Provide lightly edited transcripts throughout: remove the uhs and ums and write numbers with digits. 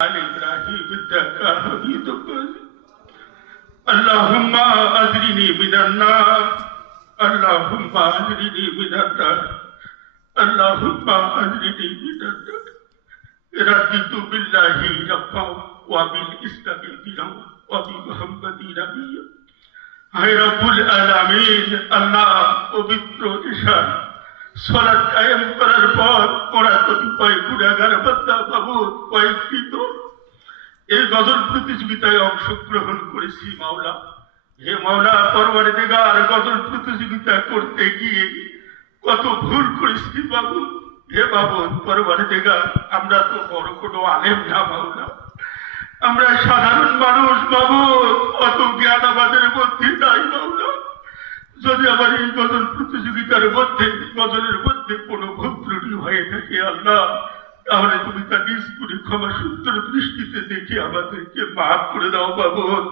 على إبراهيم إنك حميد مجيد اللهم أجرني من النار اللهم أجرني من النار اللهم أجرني من النار رضيت بالله ربا وبالإسلام دينا وبمحمد نبيا হে রব্বুল আলামিন আল্লাহ পবিত্র ঈশান সালাত কায়েম করার পর ওরা কতিপয় গুনাহগার বান্দা মাবুদ কয়েকটি তো এই গজল প্রতিযোগিতায় অংশগ্রহণ করেছি মাওলা। হে মাওলা পরওয়ারদিগার, গজল প্রতিযোগিতা করতে গিয়ে কত ভুল করেছি বাবু। হে মাবুদ পরওয়ারদিগার, আমরা তো বড় কোনো আলেম না মাওলা, আমরা সাধারণ মানুষ মাবুদ, অত জ্ঞান আমাদের মধ্যে নাই মাওলা। যদি আমার এই গজল প্রতিযোগিতার মধ্যে গজলের মধ্যে কোনো ভুল ত্রুটি হয়ে থাকে আল্লাহ, তাহলে তুমি তা নিজ করে ক্ষমা সুন্দর দৃষ্টিতে দেখে আমাদেরকে মাফ করে দাও মাবুদ।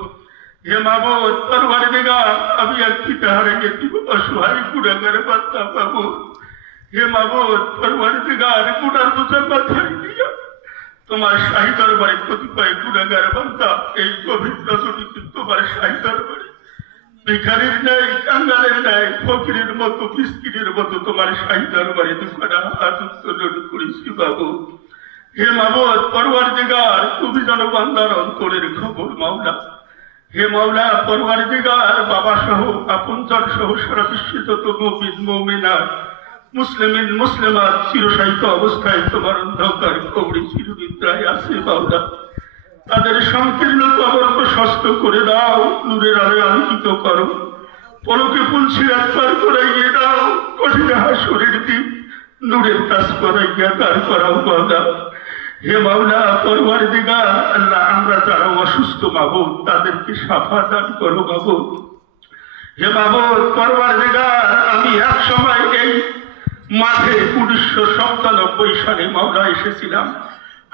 হে মাবুদ পরওয়ারদিগার, আমি এক পিতা হারিয়ে দিব অসহায় গুনাহগার বান্দা মাবুদ। হে মাবুদ পরওয়ারদিগার, গুনার বোঝা মাথায় নিয়ে তোমার শাহী দরবারে কতিপয় গুনাহগার বান্দা এই গভীর রজনীতে তোমার শাহী দরবারে ভিখারির ন্যায়, কাঙ্গালের ন্যায়, ফকিরের মতো, মিসকিনের মতো তোমার শাহী দরবারে দুখানা হাত উত্তোলন করেছি বাবু। হে মাবুদ পরওয়ারদিগার, তুমি জানো বান্দার অন্তরের খবর মাওলা। হে মাওলা পরওয়ারদিগার, বাবা সহ আপনজন সহ সারা বিশ্বে যত মুমিন মুমিনাত মুসলিমিন মুসলিমাত চিরশায়িত অবস্থায় তোমার অন্ধকার কবরে চিরনিদ্রায় আছে মাওলা। তাদের সংকীর্ণ কবর প্রশস্ত করে দাও, নূরের আলোয় আলোকিত করো, পলকে পুলসি একবার করাইয়ে দাও, কঠিন হাসরের দিন নূরের কাজ করাইয়া দাঁড় করাও মাওলা। হে মাওলা পরওয়ারদিগার, আল্লাহ আমরা যারা অসুস্থ মাবুদ তাদেরকে শাফা দান করো মাবুদ। হে মাবুদ পরওয়ারদিগার, আমি এক সময় এই মাঠে 1997 সালে মাওলা এসেছিলাম।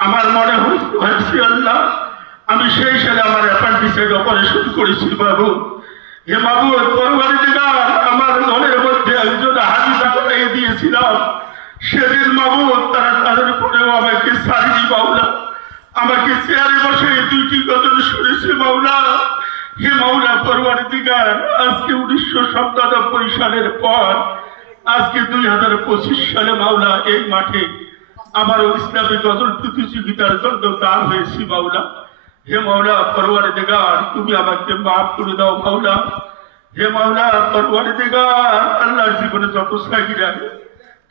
আমার মনে হয়েছে আল্লাহ আমি সেই সালে আমার অ্যাপেন্ডিক্সের অপারেশন করেছি বাবু। হে মাবুদ পরওয়ারদিগার, আমার ঘরের মধ্যে একজন হাদিসা করিয়ে দিয়েছিলাম, সেদিন মাবুদ তারা তাদের উপরেও আমাকে ছাড়িনি মাওলা, আমাকে চেয়ারে বসে দুইটি গজল শুনেছে মাওলা। হে মাওলা পরওয়ারদিগার, আজকে 1997 সালের পর আজকে 2025 সালে মাওলা এই মাঠে আমার ইসলামী গজল প্রতিযোগিতার জন্য দাঁড় হয়েছি মাওলা। হে মাওলা পরওয়ারদিগার, তুমি আমাকে মাফ করে দাও মাওলা। হে মাওলা পরওয়ারদিগার, আল্লাহর জীবনে যত সাগীরা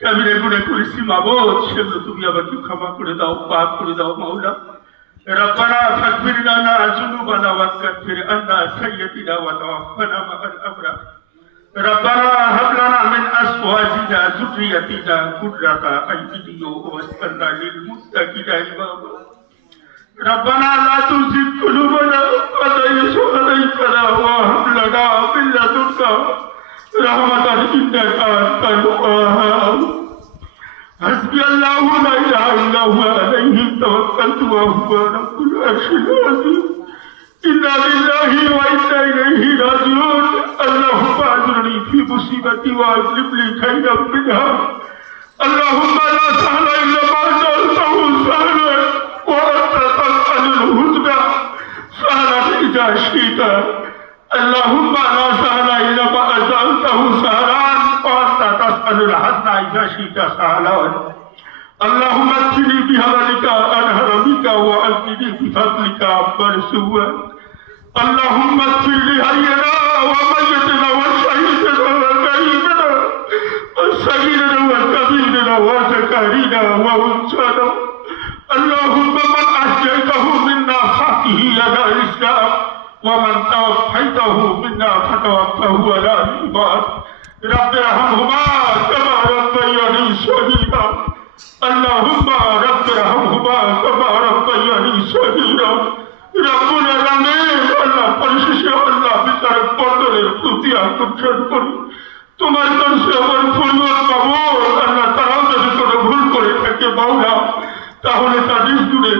কাবিরা গুনাহ করেছি মাবুদ, সেগুলো তুমি আমাকে ক্ষমা করে দাও, মাফ করে দাও মাওলা। রব্বানা ফাগফির লানা যুনুবানা ওয়াগফির আন্না সাইয়্যিদিনা ওয়া তাওফানা মা'আল আবরার। ربنا هب لنا من أزواجنا ذريتنا قرة أعين واجعلنا للمتقين إماما ربنا لا تزغ قلوبنا بعد إذ هديتنا وهب لنا من لدنك رحمة إنك أنت الوهاب حسبي الله لا إله إلا هو عليه توكلت وهو رب العرش العظيم إنا لله وإنا إليه راجعون اللهم أجرني في مصيبتي وأجلب لي خيرا منها اللهم لا سهل إلا ما جعلته سهلا وأنت تجعل الحزن سهلا إذا شئت اللهم لا سهل إلا ما جعلته سهلا وأنت تجعل الحزن إذا شئت سهلا اللهم اكفني بهلالك عن حرامك وأغنني بفضلك عمن سواك اللهم اغفر لحينا وميتنا وشهيدنا وغائبنا وصغيرنا وكبيرنا وذكرنا وانثانا اللهم من احييته منا فاحيه على الاسلام ومن توفيته منا فتوفه على الايمان رب ارحمهما كما ربياني صغيرا اللهم رب ارحمهما كما ربياني صغيرا রব্বুল আলামিন, আল্লাহ পরিশেষে আল্লাহ বিচারক মণ্ডলের প্রতি আকর্ষণ করি তোমার কাছে আমার ফরিয়াদ মাবুদ। আল্লাহ তারাও যদি কোনো ভুল করে থাকে মাওলা, তাহলে তার নিজ দূরে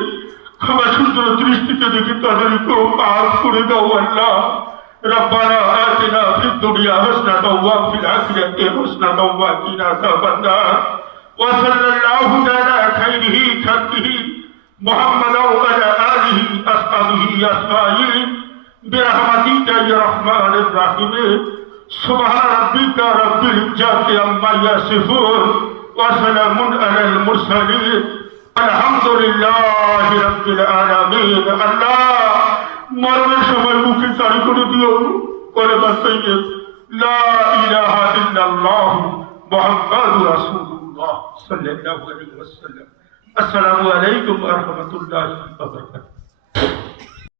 ক্ষমা সুন্দর দৃষ্টিতে দেখে তাদেরকেও মাফ করে দাও আল্লাহ। রব্বানা আতিনা ফিদ দুনিয়া হাসানাতাও ওয়া ফিল আখিরাতি হাসানাতাও ওয়া কিনা আযাবান নার ওয়া সাল্লাল্লাহু আলা খাইরিহি খালকিহি মুহাম্মাদাও আলা أصحابه أجمعين برحمتك يا رحمن الرحيم. سبحان ربك رب العزة عما يصفون وسلام على المرسلين الحمد لله رب العالمين. আল্লাহ মরণের সময় মুখে চালু করে দিও কলেমা তাইয়্যিব লা ইলাহা ইল্লাল্লাহ মুহাম্মাদুর রাসূলুল্লাহ সাল্লাল্লাহু আলাইহি ওয়াসাল্লাম। আসসালামু আলাইকুম ওয়া রাহমাতুল্লাহি ওয়া বারাকাতুহু।